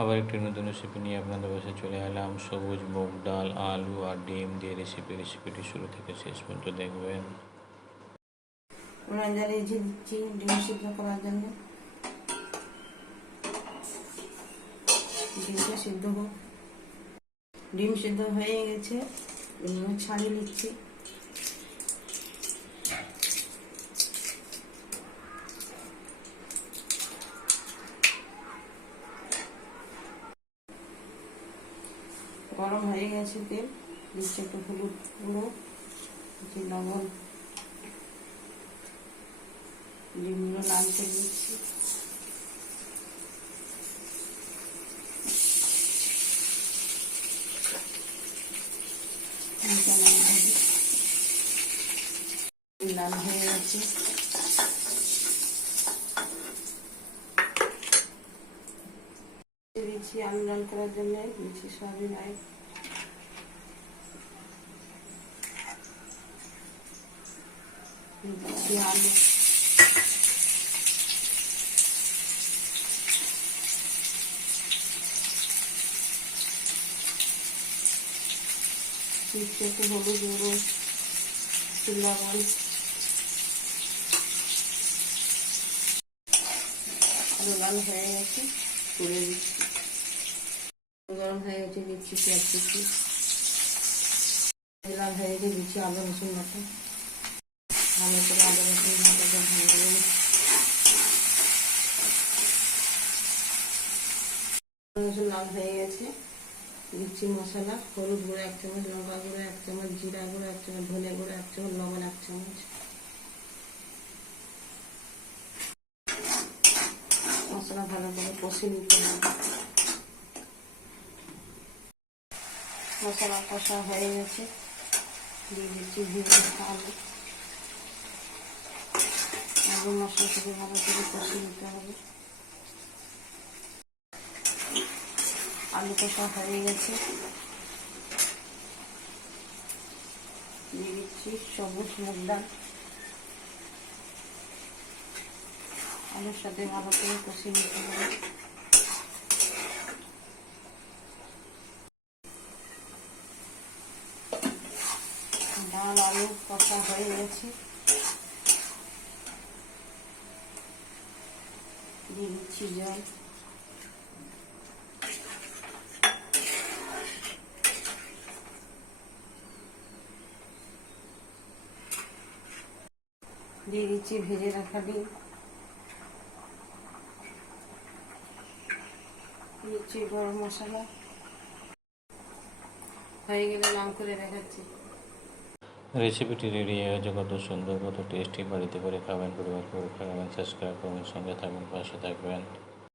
আবার একটি নতুন রেসিপি নিয়ে আপনাদের কাছে চলে এলাম। সবুজ মুগ ডাল, আলু আর ডিম দিয়ে রেসিপি রেসিপিটি শুরু থেকে শেষ পর্যন্ত দেখবেন। ডিম সিদ্ধ সিদ্ধ ডিম সিদ্ধ হয়ে গেছে। ছাড়িয়ে নিচ্ছি। গরম হয়ে গেছে তেল দিচ্ছি একটু হলুদ গুঁড়ো দিচ্ছি লবণ ডিমগুলো নাড়তে দিচ্ছি। লাল হয়ে গেছে। দিচ্ছি আলু করার জন্য দিচ্ছি সয়াবিন অয়েল দিচ্ছি হলুদ হয়ে গেছে তুলে দিচ্ছি গরম হয়ে গেছে দিচ্ছি পেঁয়াজ কুচি। লাল হয়ে গেছে দিচ্ছি আদা, রসুন বাটা। ভালো করে আদা, রসুন বাটাটা ভেঙে দেবো রসুন লাল হয়ে গেছে। দিচ্ছি মশলা, হলুদ গুঁড়ো এক চামচ, লঙ্কা গুঁড়ো এক চামচ, জিরা গুঁড়ো এক চামচ ধনে গুঁড়ো এক চামচ, লবণ এক চামচ। মশলা ভালো করে কষে নিতে হবে। মশলা কষা হয়ে গেছে। দিয়ে ভিজে আলু। আলু মশলা থেকে ভালো করে কষে নিতে হবে। আলু কষা হয়ে গেছে। দিয়ে সবুজ মুগ ডাল আলুর সাথে ভালো করে কষিয়ে নিতে হবে। ডাল আলু কষা হয়ে গেছে। দিচ্ছি জল। দিয়ে দিচ্ছি ভেজে রাখা ডিম। দিচ্ছি গরম মশলা। হয়ে গেলে নাম করে দেখাচ্ছি। রেসিপিটি রেডি হয়ে গেছে কত সুন্দর কত টেস্টি বাড়িতে করে খাবেন, পরিবার করে খাবেন সাবস্ক্রাইব করবেন সঙ্গে থাকবেন, পাশে থাকবেন।